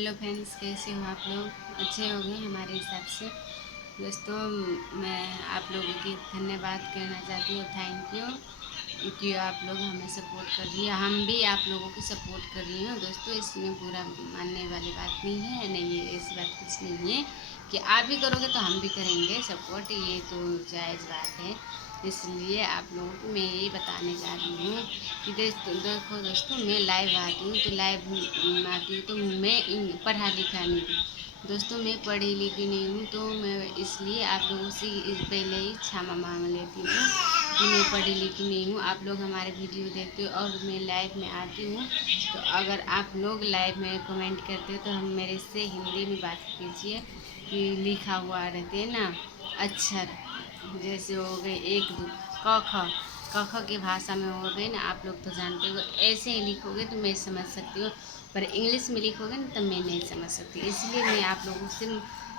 Hello friends, कैसे हो आप लोग? अच्छे होंगे हमारे हिसाब से। दोस्तों, मैं आप लोगों की धन्यवाद कहना चाहती हूँ। थैंक यू कि आप लोग हमें सपोर्ट कर रही है, हम भी आप लोगों की सपोर्ट कर रही हूँ। दोस्तों, इसमें बुरा मानने वाली बात नहीं है, नहीं है ऐसी बात कुछ नहीं है कि आप भी करोगे तो हम भी करेंगे सपोर्ट, ये तो जायज़ बात है। इसलिए आप लोगों को मैं यही बताने जा रही हूँ कि देखो दोस्तों, मैं लाइव आती हूँ तो लाइव आती हूँ तो मैं पढ़ा लिखा नहीं हूँ। दोस्तों, मैं पढ़ी लिखी नहीं हूँ, तो मैं इसलिए आप लोगों से पहले ही क्षमा मांग लेती हूँ कि मैं पढ़ी लिखी नहीं हूँ। आप लोग हमारे वीडियो देखते हो और मैं लाइव में आती हूँ, तो अगर आप लोग लाइव में कमेंट करते हो तो हम मेरे से हिंदी में बात कीजिए कि लिखा हुआ रहते हैं ना अक्षर, जैसे हो गए एक दो क ख क ख की भाषा में हो गए ना, आप लोग तो जानते हो। ऐसे ही लिखोगे तो मैं समझ सकती हूँ, पर इंग्लिश में लिखोगे ना तब मैं नहीं समझ सकती। इसलिए मैं आप लोगों से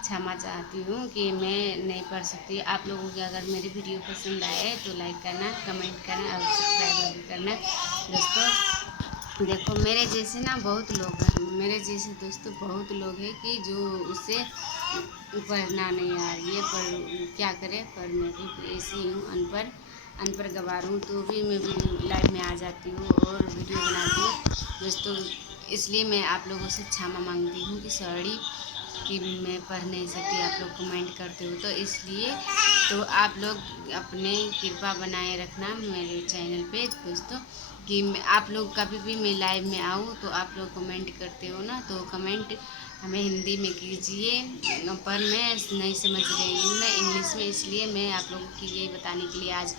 क्षमा चाहती हूँ कि मैं नहीं पढ़ सकती। आप लोगों की अगर मेरी वीडियो पसंद आए तो लाइक करना, कमेंट करना और सब्सक्राइब भी करना। दोस्तों देखो, मेरे जैसे ना बहुत लोग हैं, मेरे जैसे दोस्तों बहुत लोग हैं कि जो उसे पढ़ना नहीं आ रही है, पर क्या करें, पर मैं भी ऐसी हूँ, अनपढ़ गवार हूँ, तो भी मैं वीडियो लाइव में आ जाती हूँ और वीडियो बनाती हूँ। दोस्तों, इसलिए मैं आप लोगों से क्षमा मांगती हूँ कि सॉरी कि मैं पढ़ नहीं सकती। आप लोग कमेंट करते हो तो इसलिए तो आप लोग अपने कृपा बनाए रखना मेरे चैनल पे दोस्तों, कि आप लोग कभी भी मैं लाइव में आऊँ तो आप लोग कमेंट करते हो ना, तो कमेंट हमें हिंदी में कीजिए, पर मैं नहीं समझ रही हूँ मैं इंग्लिश में, इसलिए मैं आप लोगों की यही बताने के लिए आज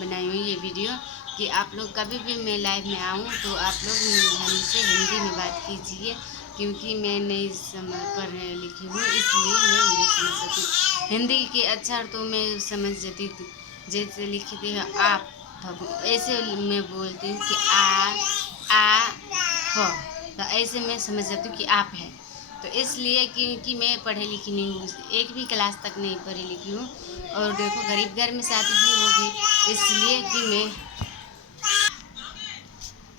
बनाई हुई ये वीडियो कि आप लोग कभी भी मैं लाइव में आऊँ तो आप लोग हमसे हिंदी में बात कीजिए, क्योंकि मैं नहीं समझ पढ़ लिखी हूँ, इसलिए मैं नहीं समझ सकती हिंदी के अक्षर। तो मैं समझ जाती थी, जैसे लिखते हैं आप, ऐसे मैं बोलती हूँ कि आ प, तो ऐसे मैं समझ जाती हूँ कि आप है। तो इसलिए क्योंकि मैं पढ़ी लिखी नहीं हूँ, एक भी क्लास तक नहीं पढ़ी लिखी हूँ, और देखो गरीब घर में शादी भी हो गई, इसलिए कि मैं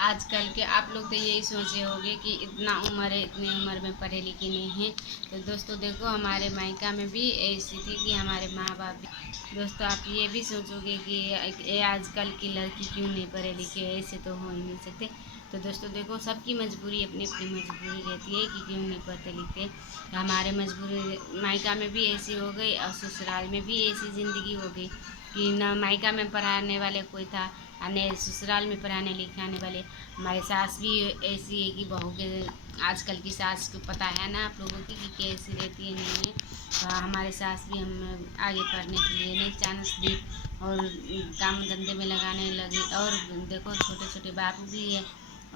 आजकल के आप लोग तो यही सोचे होंगे कि इतना उम्र है, इतनी उम्र में पढ़े लिखे नहीं हैं। तो दोस्तों देखो, हमारे मायका में भी ऐसी थी कि हमारे माँ बाप भी, दोस्तों आप ये भी सोचोगे कि ये आजकल की लड़की क्यों नहीं पढ़े लिखे, ऐसे तो हो ही नहीं सकते। तो दोस्तों देखो, सबकी मजबूरी अपनी अपनी मजबूरी रहती है कि क्यों नहीं पढ़ते लिखते। तो हमारे मजबूरी मायका में भी ऐसी हो गई और ससुराल में भी ऐसी ज़िंदगी हो गई कि न मायका में पढ़ाने वाले कोई था और न ससुराल में पढ़ाने लिखाने वाले। हमारी सास भी ऐसी है कि बहू के, आजकल की सास को पता है ना आप लोगों की कि कैसी रहती है नहीं है। तो हमारे सास भी हम आगे पढ़ने के लिए नहीं चांस दी और काम धंधे में लगाने लगी। और देखो छोटे छोटे बाबू भी है,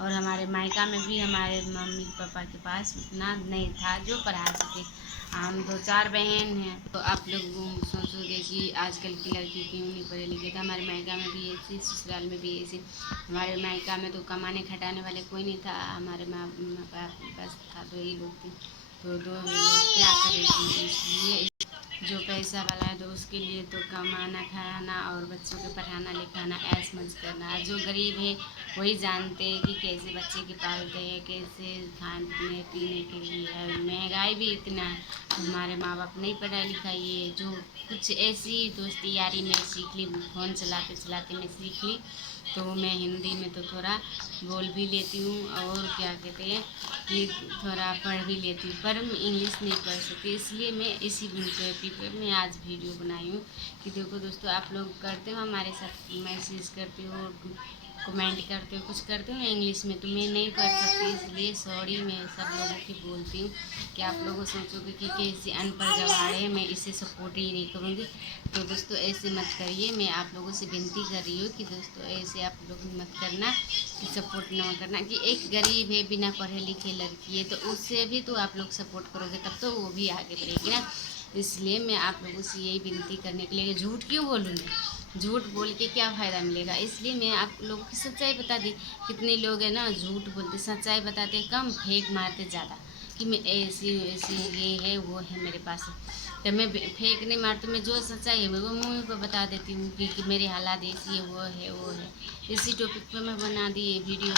और हमारे मायका में भी हमारे मम्मी पापा के पास उतना नहीं था जो पढ़ा सके। हम दो चार बहन हैं, तो आप लोग सोचोगे कि आजकल की लड़की क्यों नहीं पढ़े लिखे। तो हमारे मायका में भी ऐसी, ससुराल में भी ऐसी। हमारे मायका में तो कमाने खटाने वाले कोई नहीं था, हमारे माँ बाप के पास था दो ही लोग थे, तो दो लोग क्या करेगी। इसलिए जो पैसा वाला है तो उसके लिए तो कमाना खाना और बच्चों को पढ़ाना लिखाना ऐश मौज करना। जो गरीब है वही जानते हैं कि कैसे बच्चे के पालते हैं, कैसे खाने पीने के लिए है। महंगाई भी इतना है, तो हमारे माँ बाप नहीं पढ़ाई लिखाई है। जो कुछ ऐसी दोस्ती यारी में सीख ली, फ़ोन चलाते चलाते मैं सीख ली, तो मैं हिंदी में तो थोड़ा बोल भी लेती हूँ और क्या कहते हैं कि थोड़ा पढ़ भी लेती हूँ, पर मैं इंग्लिश नहीं पढ़ सकती। इसलिए मैं इसी पे मैं आज वीडियो बनाई हूँ कि देखो दोस्तों, आप लोग करते हो हमारे साथ, मैसेज करते हो, कमेंट करते हो, कुछ करते हो इंग्लिश में, तो मैं नहीं पढ़ सकती, इसलिए सॉरी मैं सब लोगों की बोलती हूँ कि आप लोगों सोचोगे कि कैसे अनपढ़ गवार है, मैं इसे सपोर्ट ही नहीं करूँगी। तो दोस्तों ऐसे मत करिए, मैं आप लोगों से विनती कर रही हूँ कि दोस्तों ऐसे आप लोग मत करना कि सपोर्ट न करना, कि एक गरीब है बिना पढ़े लिखे लड़की है, तो उससे भी तो आप लोग सपोर्ट करोगे तब तो वो भी आगे बढ़ेगी ना। इसलिए मैं आप लोगों से यही विनती करने के लिए, झूठ क्यों बोलूँ मैं, झूठ बोल के क्या फ़ायदा मिलेगा। इसलिए मैं आप लोगों की सच्चाई बता दी। कितने लोग हैं ना झूठ बोलते, सच्चाई बताते कम, फेक मारते ज़्यादा, कि मैं ऐसी ऐसी ये है वो है मेरे पास। तो मैं फेक नहीं मारती, मैं जो सच्चाई है मैं वो मुँह पर बता देती हूँ कि मेरे हालात ऐसी है वो है वो है। इसी टॉपिक पे मैं बना दी ये वीडियो।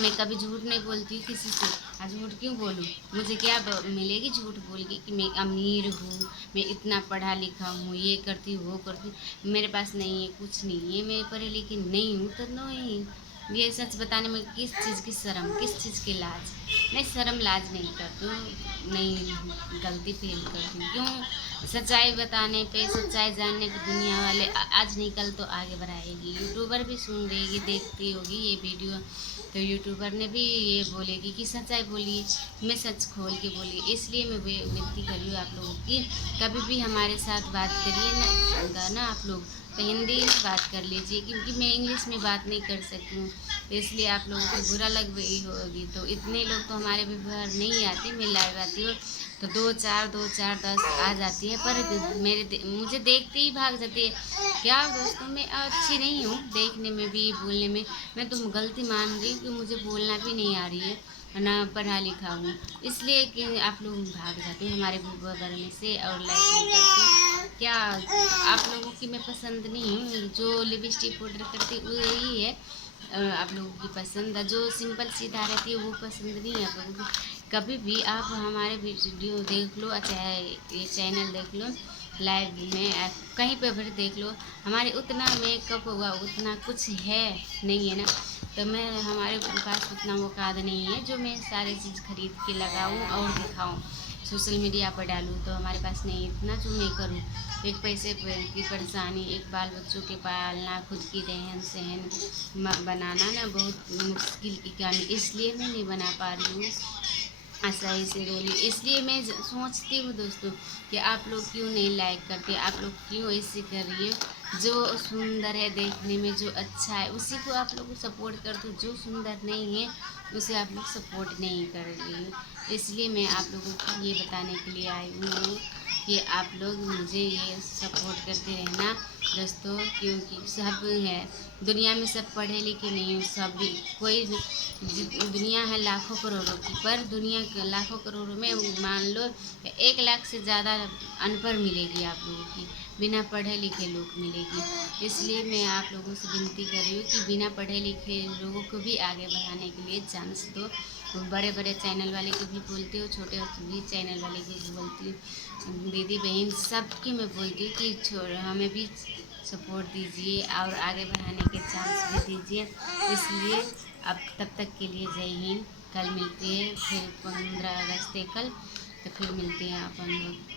मैं कभी झूठ नहीं बोलती किसी से, झूठ क्यों बोलूँ? मुझे क्या मिलेगी झूठ बोल के कि मैं अमीर हूँ, मैं इतना पढ़ा लिखा हूँ, ये करती हूँ वो करती हूँ। मेरे पास नहीं है, कुछ नहीं है, मैं पढ़ी लिखी नहीं हूँ तो नहीं। ये सच बताने में किस चीज़ की शर्म, किस चीज़ की लाज? मैं शर्म लाज नहीं करती हूँ, नहीं गलती फील करती हूँ। क्यों? सच्चाई बताने पे, सच्चाई जानने पे दुनिया वाले आज नहीं कल तो आगे बढ़ाएगी। यूट्यूबर भी सुन लेगी, देखती होगी ये वीडियो, तो यूट्यूबर ने भी ये बोलेगी कि सच्चाई बोलिए, मैं सच खोल के बोली। इसलिए मैं विनती कर रही हूँ आप लोगों की, कभी भी हमारे साथ बात करिए ना आप लोग तो हिंदी में बात कर लीजिए, क्योंकि मैं इंग्लिश में बात नहीं कर सकती हूँ, तो इसलिए आप लोगों को बुरा लग गई होगी। तो इतने लोग तो हमारे व्यवहार नहीं आते, मैं लाइव आती हूँ तो 2 4 आ जाती है, पर मुझे देखते ही भाग जाती है। क्या दोस्तों, मैं अच्छी नहीं हूँ देखने में भी, बोलने में। मैं तो गलती मान रही हूँ कि मुझे बोलना भी नहीं आ रही है, ना पढ़ा लिखा हूँ, इसलिए कि आप लोग भाग जाते हैं हमारे वीडियो बनने से और लाइक नहीं करते। क्या आप लोगों की मैं पसंद नहीं हूँ? जो लिपस्टिक पाउडर करती वो यही है आप लोगों की पसंद है, जो सिंपल सीधा रहती है वो पसंद नहीं है आप लोगों की। कभी भी आप हमारे वीडियो देख लो, चाहे ये चैनल देख लो, लाइव में कहीं पे भी देख लो, हमारे उतना मेकअप होगा, उतना कुछ है नहीं है ना। तो मैं हमारे पास उतना औकात नहीं है जो मैं सारी चीज़ खरीद के लगाऊं और दिखाऊं, सोशल मीडिया पर डालूं। तो हमारे पास नहीं इतना जो मैं करूं। एक पैसे की परेशानी, एक बाल बच्चों के पालना, खुद की रहन सहन बनाना ना बहुत मुश्किल की काम, इसलिए मैं नहीं बना पा रही हूँ सही से रोली। इसलिए मैं सोचती हूँ दोस्तों कि आप लोग क्यों नहीं लाइक करते, आप लोग क्यों ऐसे कर रही हो? जो सुंदर है देखने में, जो अच्छा है उसी को आप लोग सपोर्ट कर दो, जो सुंदर नहीं है उसे आप लोग सपोर्ट नहीं कर रही हो। इसलिए मैं आप लोगों को ये बताने के लिए आई हूँ कि आप लोग मुझे ये सपोर्ट करते रहना दोस्तों, क्योंकि सब है दुनिया में, सब पढ़े लिखे नहीं हो, सब भी कोई दुनिया है लाखों करोड़ों की, पर दुनिया के लाखों करोड़ों में मान लो 1 लाख से ज़्यादा अनपढ़ मिलेगी आप लोगों की, बिना पढ़े लिखे लोग मिलेगी। इसलिए मैं आप लोगों से विनती कर रही हूँ कि बिना पढ़े लिखे लोगों को भी आगे बढ़ाने के लिए चांस दो। बड़े बड़े चैनल वाले को भी बोलती हूँ, छोटे भी चैनल वाले को भी बोलती हूँ, दीदी बहन सबकी मैं बोलती हूँ कि हमें भी सपोर्ट दीजिए और आगे बढ़ाने के चांस भी दीजिए। इसलिए अब तब तक के लिए जय हिंद। कल मिलते हैं फिर 15 अगस्त है कल, तो फिर मिलते हैं अपन लोग।